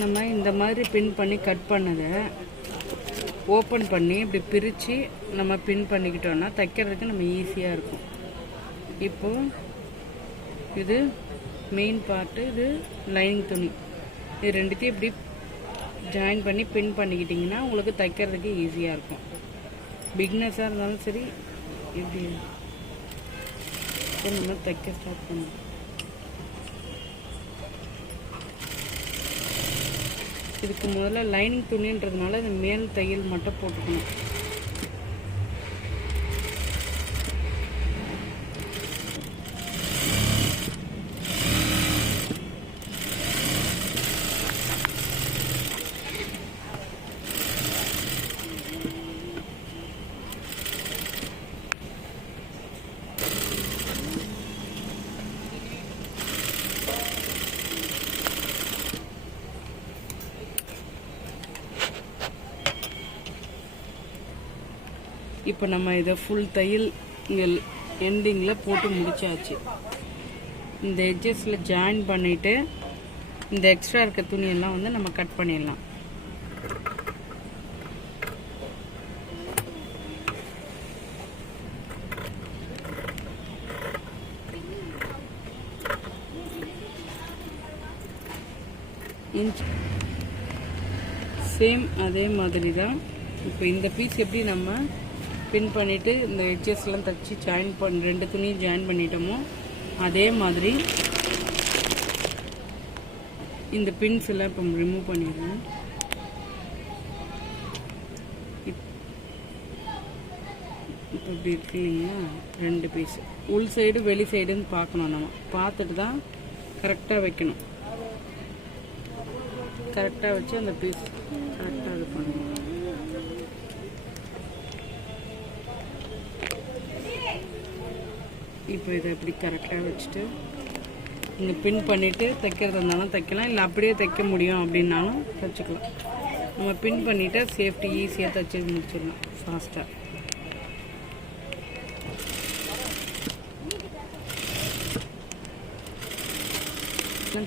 நம்ம இந்த மாதிரி பின் பண்ணி கட் பண்ணதை ஓப்பன் பண்ணி இப்படி பிரித்து நம்ம பின் பண்ணிக்கிட்டோன்னா தைக்கிறதுக்கு நம்ம ஈஸியாக இருக்கும். இப்போது இது மெயின் பார்ட்டு, இது லைனிங் துணி. இது ரெண்டுத்தையும் இப்படி ஜாயின் பண்ணி பின் பண்ணிக்கிட்டிங்கன்னா உங்களுக்கு தைக்கிறதுக்கு ஈஸியாக இருக்கும். பிகினர்ஸாக இருந்தாலும் சரி, இப்படி நம்ம தைக்க ஸ்டார்ட் பண்ணணும். இதுக்கு முதல்ல லைனிங் துணின்றதுனால இந்த மேல் தையல் மட்டும் போட்டுக்கணும். இப்போ நம்ம இதை ஃபுல் தையல் இங்கே எண்டிங்கில் போட்டு முடிச்சாச்சு. இந்த எட்ஜஸில் ஜாயின் பண்ணிவிட்டு இந்த எக்ஸ்ட்ரா இருக்க துணியெல்லாம் வந்து நம்ம கட் பண்ணிடலாம். சேம் அதே மாதிரி தான். இப்போ இந்த பீஸ் எப்படி நம்ம பின் பண்ணிவிட்டு இந்த எட்ஜஸ்லாம் தைச்சி ரெண்டு துணியும் ஜாயின் பண்ணிட்டோமோ அதே மாதிரி இந்த பின்ஸ் எல்லாம் இப்போ ரிமூவ் பண்ணிடுறேன். இப்போ இப்படி இருக்கு இல்லைங்களா, ரெண்டு பீஸ் உள் சைடு வெளி சைடுன்னு பார்க்கணும். நம்ம பார்த்துட்டு தான் கரெக்டாக வைக்கணும். கரெக்டாக வச்சு அந்த பீஸ் கரெக்டாக இது பண்ணணும். இப்போ இதை இப்படி கரெக்டாக வச்சுட்டு இந்த பின் பண்ணிவிட்டு தைக்கிறதா இருந்தாலும் தைக்கலாம், இல்லை அப்படியே தைக்க முடியும் அப்படின்னாலும் தைச்சிக்கலாம். நம்ம பின் பண்ணிவிட்டு சேஃப்டி ஈஸியாக தைச்சி முடிச்சிடலாம் ஃபாஸ்ட்டாக.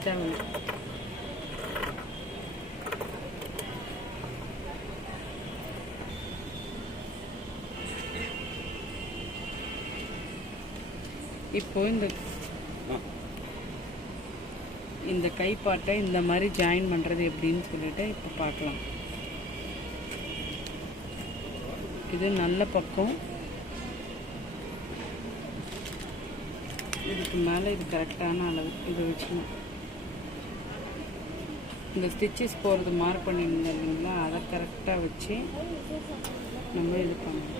தேவையில்லை. இப்போ இந்த கைப்பாட்டை இந்த மாதிரி ஜாயின் பண்ணுறது எப்படின்னு சொல்லிட்டு இப்போ பார்க்கலாம். இது நல்ல பக்கம், இதுக்கு மேலே இது கரெக்டான அளவு இதை வச்சுக்கணும். இந்த ஸ்டிச்சஸ் போகிறது மார்க் பண்ணியிருந்தோம் இல்லைங்களா, அதை கரெக்டாக வச்சு நம்ம இது பண்ணணும்.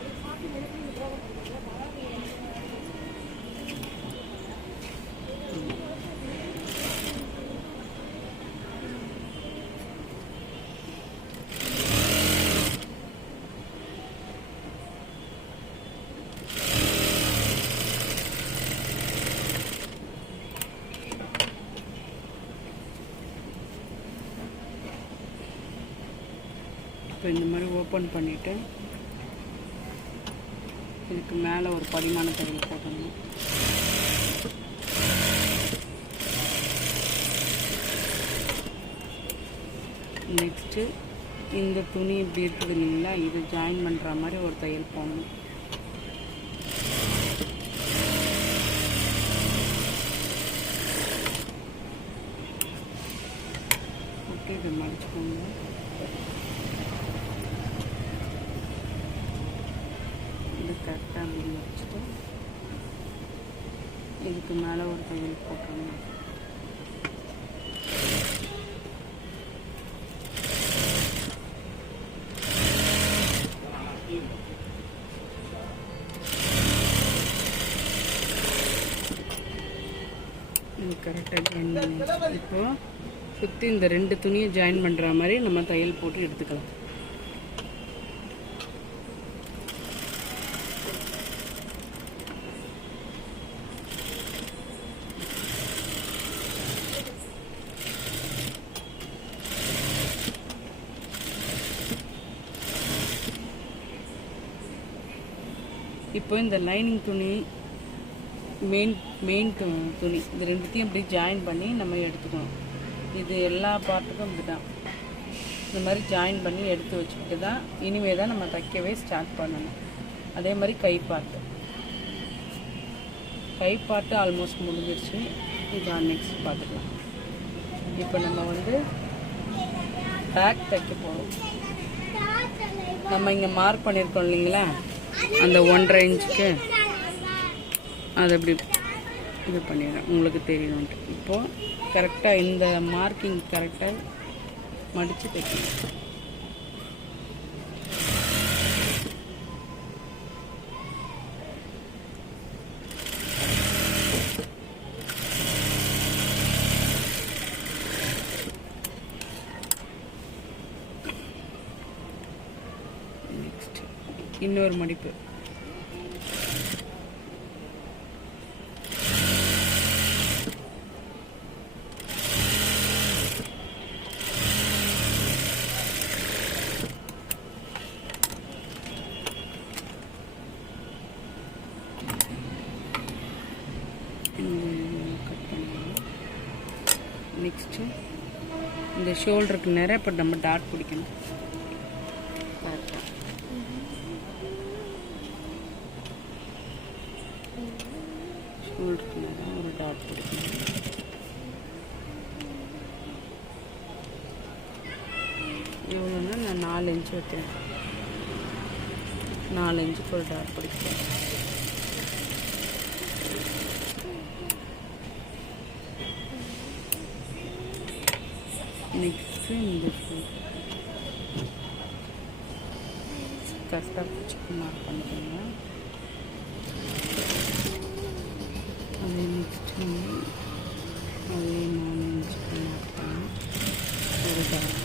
இப்போ இந்த மாதிரி ஓப்பன் பண்ணிவிட்டு இதுக்கு மேலே ஒரு படிமான தையல் போடணும். நெக்ஸ்ட்டு இந்த துணி இப்படி இருக்குது இல்லைங்களா, இது ஜாயின் பண்ணுற மாதிரி ஒரு தையல் போடணும். ஓகே, இதை மடிச்சுக்கோங்க. இது கரெக்டாக அப்படி வச்சுட்டு இதுக்கு மேலே ஒரு தையல் போட்டுருங்க. இது கரெக்டாக ஜாயின் பண்ணி இப்போது சுற்றி இந்த ரெண்டு துணியை ஜாயின் பண்ணுற மாதிரி நம்ம தையல் போட்டு எடுத்துக்கலாம். இப்போ இந்த லைனிங் துணி மெயின் துணி இது ரெண்டுத்தையும் இப்படி ஜாயின் பண்ணி நம்ம எடுத்துக்கணும். இது எல்லா பார்ட்டுக்கும் இப்படி தான். இந்த மாதிரி ஜாயின் பண்ணி எடுத்து வச்சுக்கிட்டு தான் இனிமேல் தான் நம்ம தைக்கவே ஸ்டார்ட் பண்ணணும். அதே மாதிரி கை பார்ட்டு ஆல்மோஸ்ட் முடிஞ்சிருச்சு. இதான் நெக்ஸ்ட் பார்த்துக்கலாம். இப்போ நம்ம வந்து பேக் தைக்க போகிறோம். நம்ம இங்கே மார்க் பண்ணியிருக்கோம் இல்லைங்களா, அந்த 1.5 இன்ச்சுக்கு அதை அப்படி இது பண்ணிடுறேன், உங்களுக்கு தெரியணுன்ட்டு. இப்போது கரெக்டாக இந்த மார்க்கிங் கரெக்டாக மடித்து தைக்கணும். நெக்ஸ்ட் இன்னொரு மடிப்பு. நெக்ஸ்ட்டு இந்த ஷோல்டருக்கு நிறைய இப்போ நம்ம டாட் பிடிக்கணும். கரெக்டாக ஷோல்டருக்கு நேரம் ஒரு டாட் பிடிக்கணும். எவ்வளோன்னா நான் 4 இன்ச்சு வைக்கிறேன். 4 இன்ச்சுக்கு ஒரு டாட் பிடிக்கிறேன். நெக்ஸ்ட்டு இந்த கரெக்டாக பிடிச்சிக்கு மார்க் பண்ணிக்கோங்க. அதே நெக்ஸ்ட்டு வந்து அதே 4 இன்ச்சுக்கு மார்க் பண்ணி ஒரு டாட்.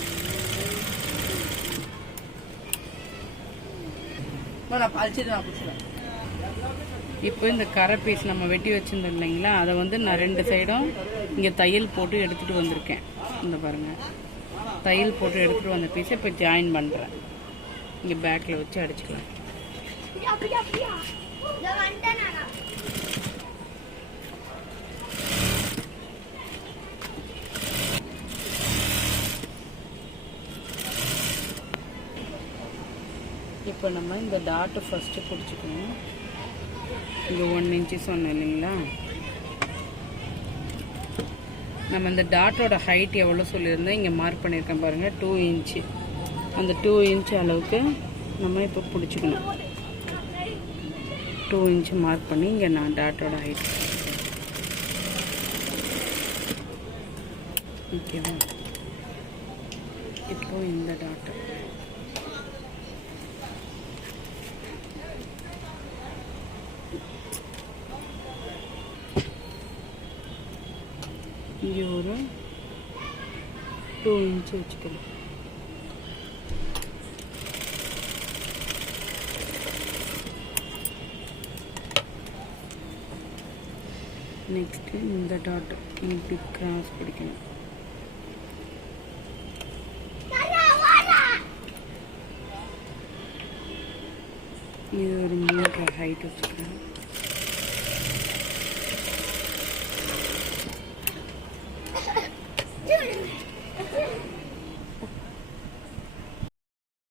இப்போ இந்த கரை பீஸ் நம்ம வெட்டி வச்சுருந்தோம் இல்லைங்களா, அதை வந்து நான் 2 சைடும் இங்கே தையல் போட்டு எடுத்துகிட்டு வந்திருக்கேன். இந்த பாருங்கள், தையல் போட்டு எடுத்துகிட்டு வந்த பீஸை இப்போ ஜாயின் பண்ணுறேன். இங்கே பேக்கில் வச்சு அடிச்சுக்கலாம். இப்போ நம்ம இந்த டாட்டை ஃபஸ்ட்டு பிடிச்சிக்கணும். இங்கே 1 இன்ச்சு சொன்னோம் இல்லைங்களா, நம்ம இந்த டாட்டோட ஹைட் எவ்வளோ சொல்லியிருந்தோம் இங்கே மார்க் பண்ணியிருக்கேன் பாருங்கள், 2 இன்ச்சு. அந்த 2 இன்ச்சு அளவுக்கு நம்ம இப்போ பிடிச்சிக்கணும். 2 இன்ச்சு மார்க் பண்ணி இங்கே நான் டாட்டோட ஹைட் ஓகேவா. இப்போது இந்த டாட்டை இங்கே ஒரு 2 இன்ச்சு வச்சுக்கலாம். நெக்ஸ்ட்டு இந்த டாட் இப்படி கிராஸ் பிடிக்கணும். இது ஒரு 3 ஹைட் வச்சுக்கலாம்.